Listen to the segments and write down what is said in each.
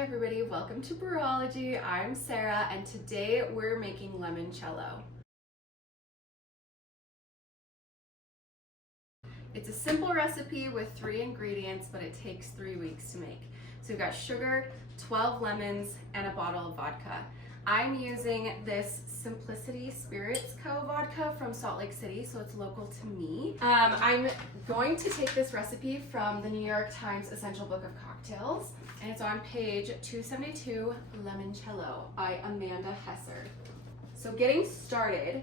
Hi everybody, welcome to Brewology. I'm Sarah and today we're making limoncello. It's a simple recipe with 3 ingredients, but it takes 3 weeks to make. So we've got sugar, 12 lemons, and a bottle of vodka. I'm using this Limoncello Spritz vodka from Salt Lake City, so it's local to me. I'm going to take this recipe from the New York Times Essential Book of Cocktails, and it's on page 272, Limoncello by Amanda Hesser. So getting started,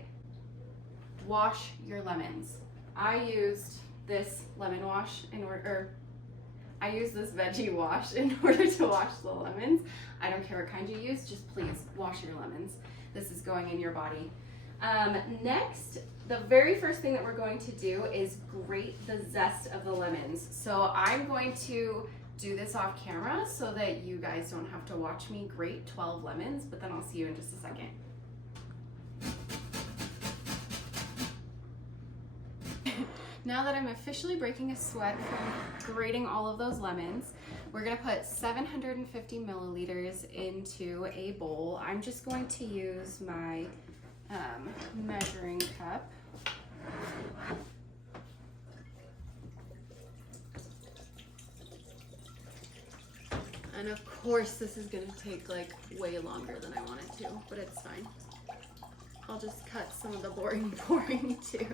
wash your lemons. I used this lemon wash I use this veggie wash in order to wash the lemons. I don't care what kind you use, just please wash your lemons. This is going in your body. Next, the very first thing that we're going to do is grate the zest of the lemons. So I'm going to do this off camera so that you guys don't have to watch me grate 12 lemons, but then I'll see you in just a second. Now that I'm officially breaking a sweat from grating all of those lemons, we're gonna put 750 milliliters into a bowl. I'm just going to use my measuring cup. And of course, this is gonna take like way longer than I want it to, but it's fine. I'll just cut some of the boring pouring too.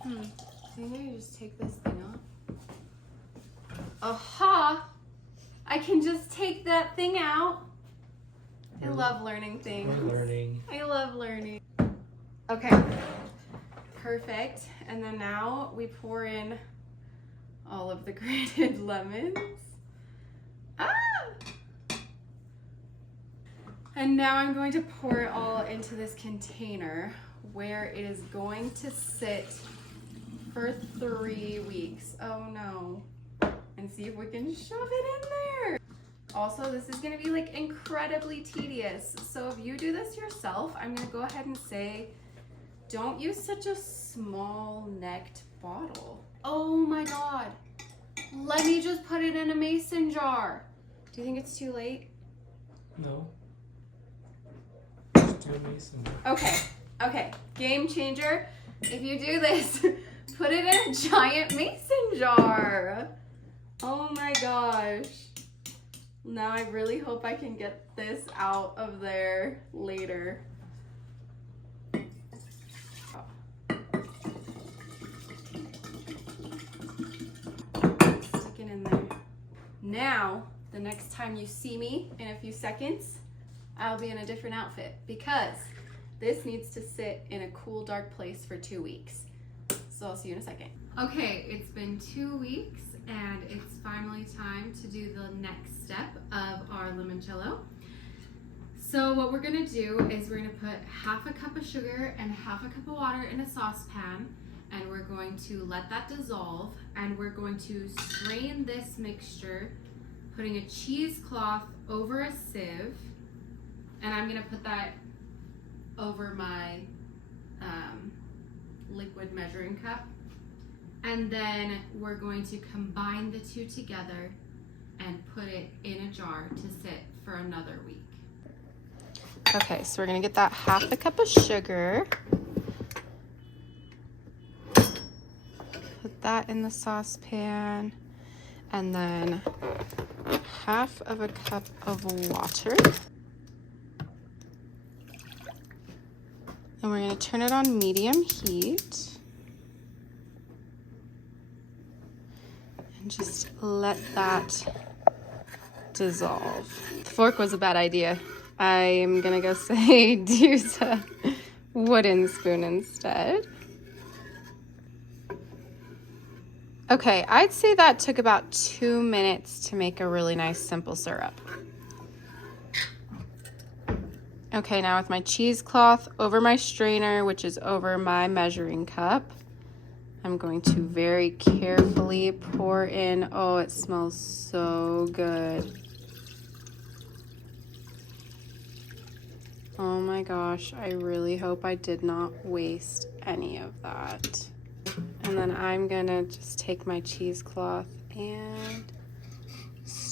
I think I just take this thing off. Aha! I can just take that thing out. I love learning things. We're learning. I love learning. Okay, perfect. And then now we pour in all of the grated lemons. Ah! And now I'm going to pour it all into this container where it is going to sit for 3 weeks. Oh no. And see if we can shove it in there. Also, this is gonna be like incredibly tedious. So if you do this yourself, I'm gonna go ahead and say, don't use such a small necked bottle. Oh my God. Let me just put it in a mason jar. Do you think it's too late? No. Just do a mason jar. Okay, game changer. If you do this, put it in a giant mason jar. Oh my gosh. Now I really hope I can get this out of there later. Stick it in there. Now, the next time you see me in a few seconds, I'll be in a different outfit because this needs to sit in a cool, dark place for 2 weeks. So I'll see you in a second. Okay, it's been 2 weeks and it's finally time to do the next step of our limoncello. So what we're gonna do is we're gonna put half a cup of sugar and half a cup of water in a saucepan, and we're going to let that dissolve, and we're going to strain this mixture, putting a cheesecloth over a sieve, and I'm gonna put that over my liquid measuring cup. And then we're going to combine the two together and put it in a jar to sit for another week. Okay, so we're gonna get that half a cup of sugar. Put that in the saucepan. And then half of a cup of water. And we're gonna turn it on medium heat. And just let that dissolve. The fork was a bad idea. I am gonna go say use a wooden spoon instead. Okay, I'd say that took about 2 minutes to make a really nice simple syrup. Okay, now with my cheesecloth over my strainer, which is over my measuring cup, I'm going to very carefully pour in. Oh, it smells so good. Oh my gosh, I really hope I did not waste any of that. And then I'm gonna just take my cheesecloth and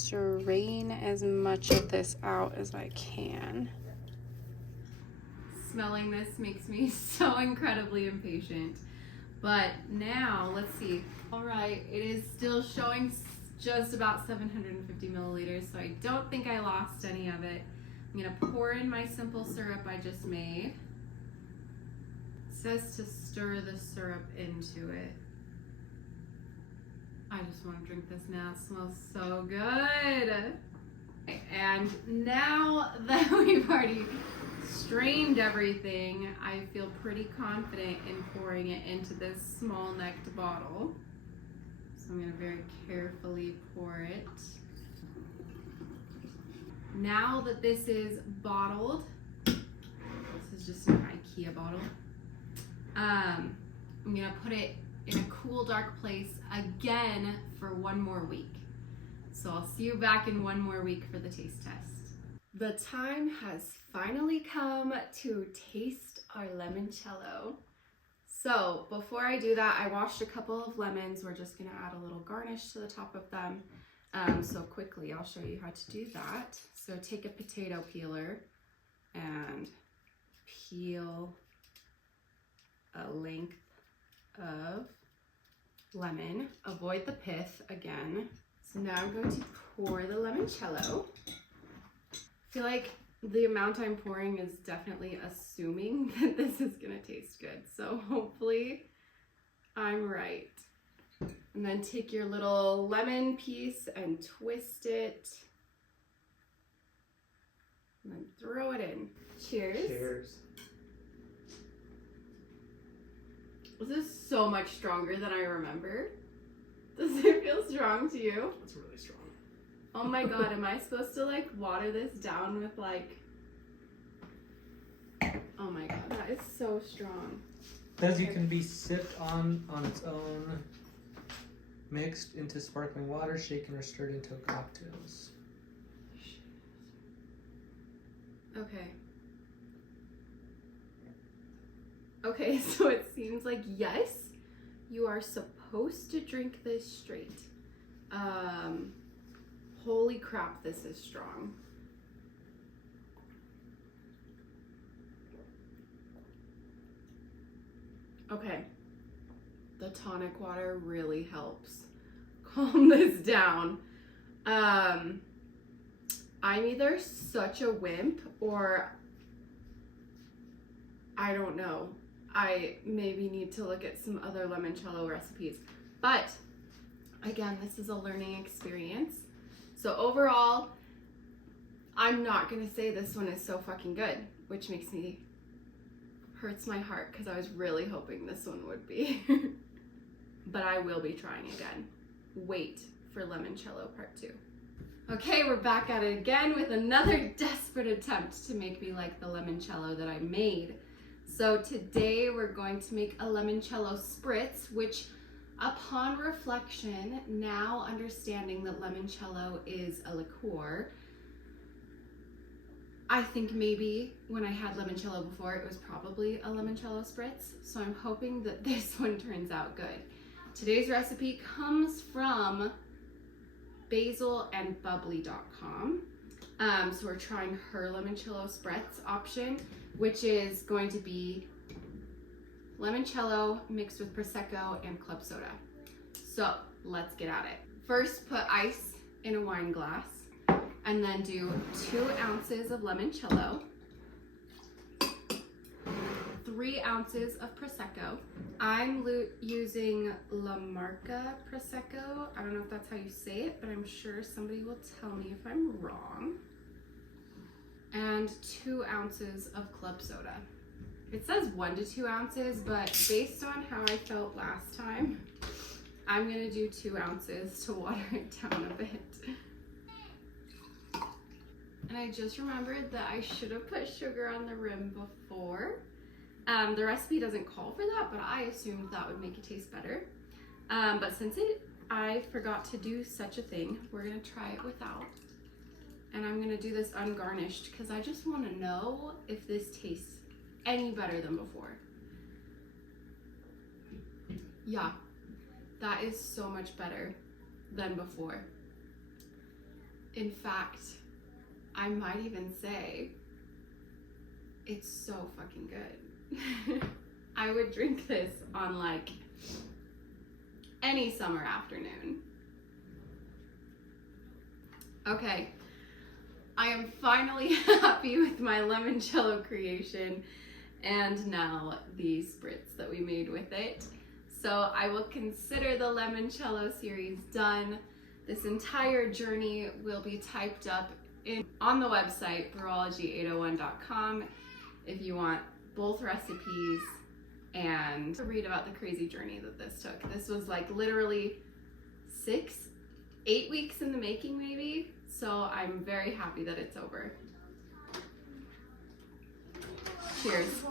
strain as much of this out as I can. Smelling this makes me so incredibly impatient. But now, let's see. All right, it is still showing just about 750 milliliters, so I don't think I lost any of it. I'm gonna pour in my simple syrup I just made. It says to stir the syrup into it. I just want to drink this now. It smells so good. And now that we've already strained everything, I feel pretty confident in pouring it into this small necked bottle. So I'm going to very carefully pour it. Now that this is bottled, this is just an IKEA bottle, I'm going to put it in a cool, dark place again for 1 more week. So I'll see you back in 1 more week for the taste test. The time has finally come to taste our limoncello. So before I do that, I washed a couple of lemons. We're just gonna add a little garnish to the top of them. So quickly, I'll show you how to do that. So take a potato peeler and peel a length of lemon. Avoid the pith again. So now I'm going to pour the limoncello. I feel like the amount I'm pouring is definitely assuming that this is gonna taste good. So hopefully I'm right. And then take your little lemon piece and twist it. And then throw it in. Cheers. Cheers. This is so much stronger than I remember. Does it feel strong to you? It's really strong. Oh my god, am I supposed to like water this down with like... Oh my god, that is so strong. Says you can be sipped on its own, mixed into sparkling water, shaken or stirred into cocktails. Okay. Okay, so it seems like yes, you are supposed to drink this straight. Holy crap, this is strong. Okay, the tonic water really helps calm this down. I'm either such a wimp or I don't know. I maybe need to look at some other limoncello recipes. But again, this is a learning experience. So overall, I'm not gonna say this one is so fucking good, which hurts my heart because I was really hoping this one would be. But I will be trying again. Wait for limoncello part 2. Okay, we're back at it again with another desperate attempt to make me like the limoncello that I made. So today we're going to make a limoncello spritz, which upon reflection, now understanding that limoncello is a liqueur, I think maybe when I had limoncello before, it was probably a limoncello spritz. So I'm hoping that this one turns out good. Today's recipe comes from basilandbubbly.com. So we're trying her limoncello spritz option, which is going to be limoncello mixed with Prosecco and club soda. So let's get at it. First, put ice in a wine glass and then do 2 ounces of limoncello, 3 ounces of Prosecco. I'm using La Marca Prosecco. I don't know if that's how you say it, but I'm sure somebody will tell me if I'm wrong. And 2 ounces of club soda. It says 1 to 2 ounces, but based on how I felt last time, I'm gonna do 2 ounces to water it down a bit. And I just remembered that I should have put sugar on the rim before. The recipe doesn't call for that, but I assumed that would make it taste better. But since I forgot to do such a thing, we're gonna try it without. And I'm gonna do this ungarnished because I just wanna know if this tastes any better than before. Yeah, that is so much better than before. In fact, I might even say it's so fucking good. I would drink this on like any summer afternoon. Okay, I am finally happy with my limoncello creation and now the spritz that we made with it. So I will consider the limoncello series done. This entire journey will be typed up on the website brewology801.com if you want both recipes and to read about the crazy journey that this took. This was like literally 8 weeks in the making maybe, so I'm very happy that it's over. Cheers.